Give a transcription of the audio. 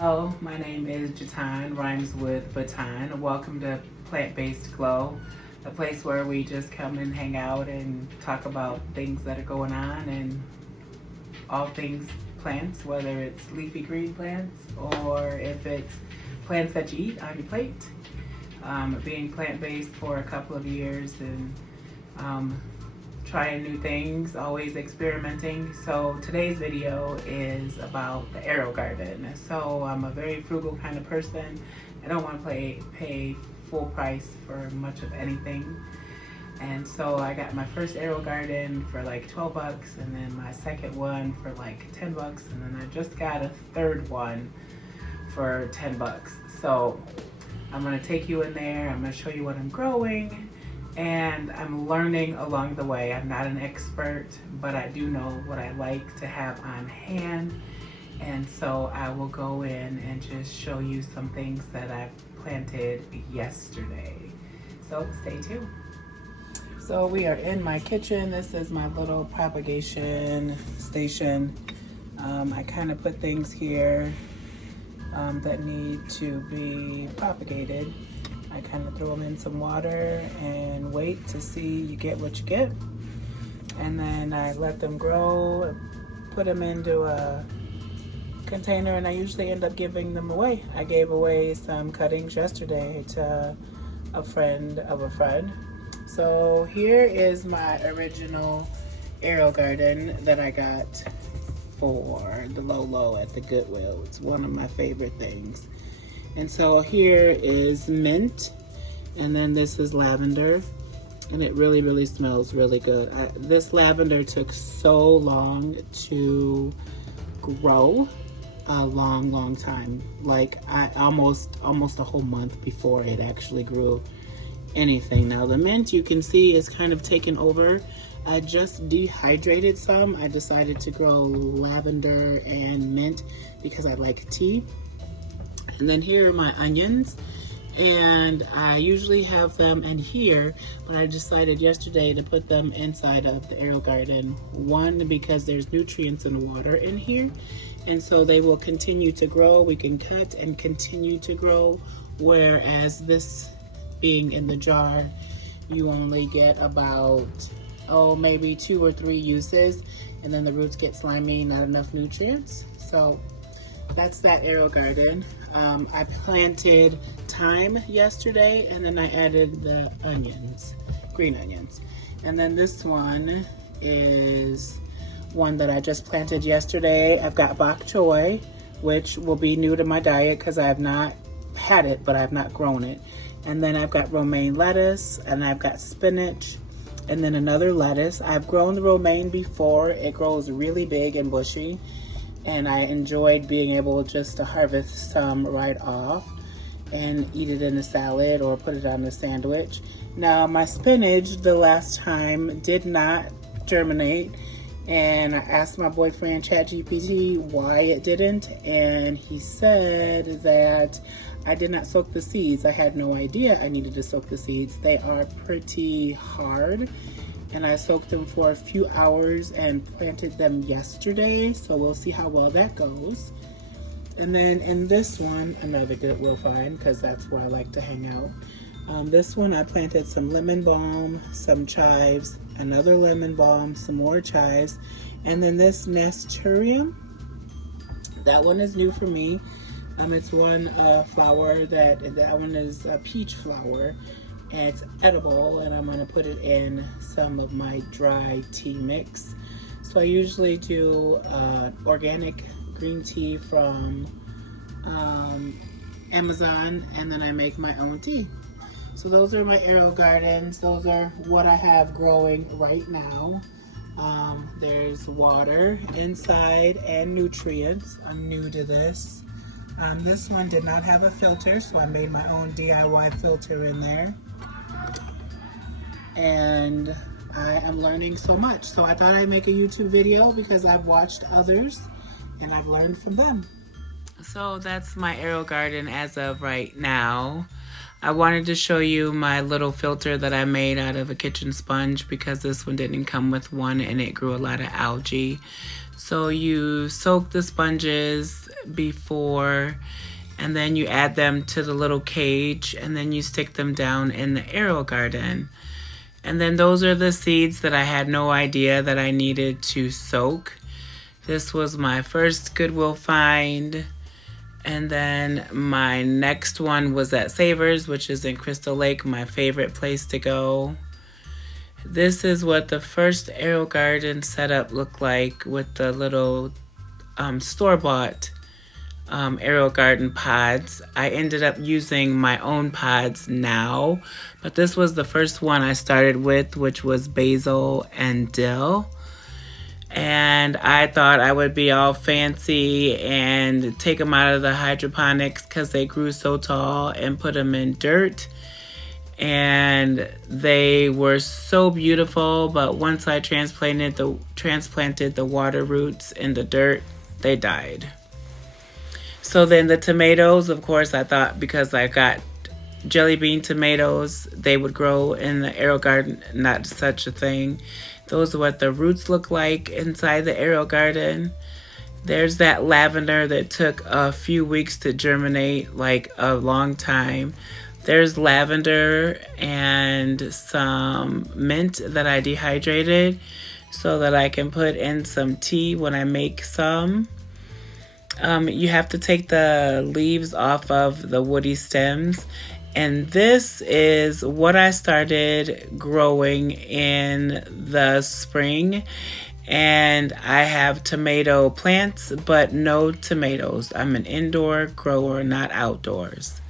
Hello, my name is Jatan, rhymes with baton. Welcome to Plant-Based Glow, a place where we just come and hang out and talk about things that are going on and all things plants, whether it's leafy green plants or if it's plants that you eat on your plate. Being plant-based for a couple of years and trying new things, always experimenting. So today's video is about the Aero Garden. So I'm a very frugal kind of person. I don't want to pay full price for much of anything. And so I got my first Aero Garden for like 12 bucks and then my second one for like 10 bucks. And then I just got a third one for 10 bucks. So I'm gonna take you in there. I'm gonna show you what I'm growing and I'm learning along the way. I'm not an expert, but I do know what I like to have on hand. And so I will go in and just show you some things that I've planted yesterday. So stay tuned. So we are in my kitchen. This is my little propagation station. I kind of put things here that need to be propagated. I kind of throw them in some water and wait to see you get what you get. And then I let them grow, put them into a container, and I usually end up giving them away. I gave away some cuttings yesterday to a friend of a friend. So here is my original Aero Garden that I got for the low at the Goodwill. It's one of my favorite things. And so here is mint, and then this is lavender, and it really smells really good. This lavender took so long to grow, a long time. Like almost a whole month before it actually grew anything. Now the mint, you can see, is kind of taken over. I just dehydrated some. I decided to grow lavender and mint because I like tea. And then here are my onions, and I usually have them in here, but I decided yesterday to put them inside of the Aero Garden. One, because there's nutrients and water in here, and so they will continue to grow. We can cut and continue to grow, whereas this being in the jar, you only get about, maybe 2 or 3 uses, and then the roots get slimy, not enough nutrients. So that's that Aero Garden. I planted thyme yesterday, and then I added the onions, green onions. And then this one is one that I just planted yesterday. I've got bok choy, which will be new to my diet because I have not had it, but I have not grown it. And then I've got romaine lettuce, and I've got spinach, and then another lettuce. I've grown the romaine before. It grows really big and bushy, and I enjoyed being able just to harvest some right off and eat it in a salad or put it on a sandwich. Now my spinach the last time did not germinate, and I asked my boyfriend ChatGPT why it didn't, and he said that I did not soak the seeds. I had no idea I needed to soak the seeds. They are pretty hard, and I soaked them for a few hours and planted them yesterday, so we'll see how well that goes. And then in this one, another Goodwill find, because that's where I like to hang out. This one I planted some lemon balm, some chives, another lemon balm, some more chives, and then this nasturtium. That one is new for me. It's one flower that one is a peach flower. And it's edible, and I'm gonna put it in some of my dry tea mix. So I usually do organic green tea from Amazon, and then I make my own tea. So those are my Aero Gardens. Those are what I have growing right now. There's water inside and nutrients. I'm new to this. This one did not have a filter, so I made my own DIY filter in there. And I am learning so much. So I thought I'd make a YouTube video because I've watched others and I've learned from them. So that's my Aero Garden as of right now. I wanted to show you my little filter that I made out of a kitchen sponge because this one didn't come with one and it grew a lot of algae. So you soak the sponges before, and then you add them to the little cage, and then you stick them down in the Aero Garden. And then those are the seeds that I had no idea that I needed to soak. This was my first Goodwill find. And then my next one was at Savers, which is in Crystal Lake, my favorite place to go. This is what the first Aero Garden setup looked like with the little store-bought Aero Garden pods. I ended up using my own pods now, but this was the first one I started with, which was basil and dill. And I thought I would be all fancy and take them out of the hydroponics because they grew so tall and put them in dirt. And they were so beautiful, but once I transplanted the water roots in the dirt, they died. So then the tomatoes, of course, I thought because I got jelly bean tomatoes, they would grow in the Aero Garden. Not such a thing. Those are what the roots look like inside the Aero Garden. There's that lavender that took a few weeks to germinate, like a long time. There's lavender and some mint that I dehydrated so that I can put in some tea when I make some. You have to take the leaves off of the woody stems. And this is what I started growing in the spring. And I have tomato plants, but no tomatoes. I'm an indoor grower, not outdoors.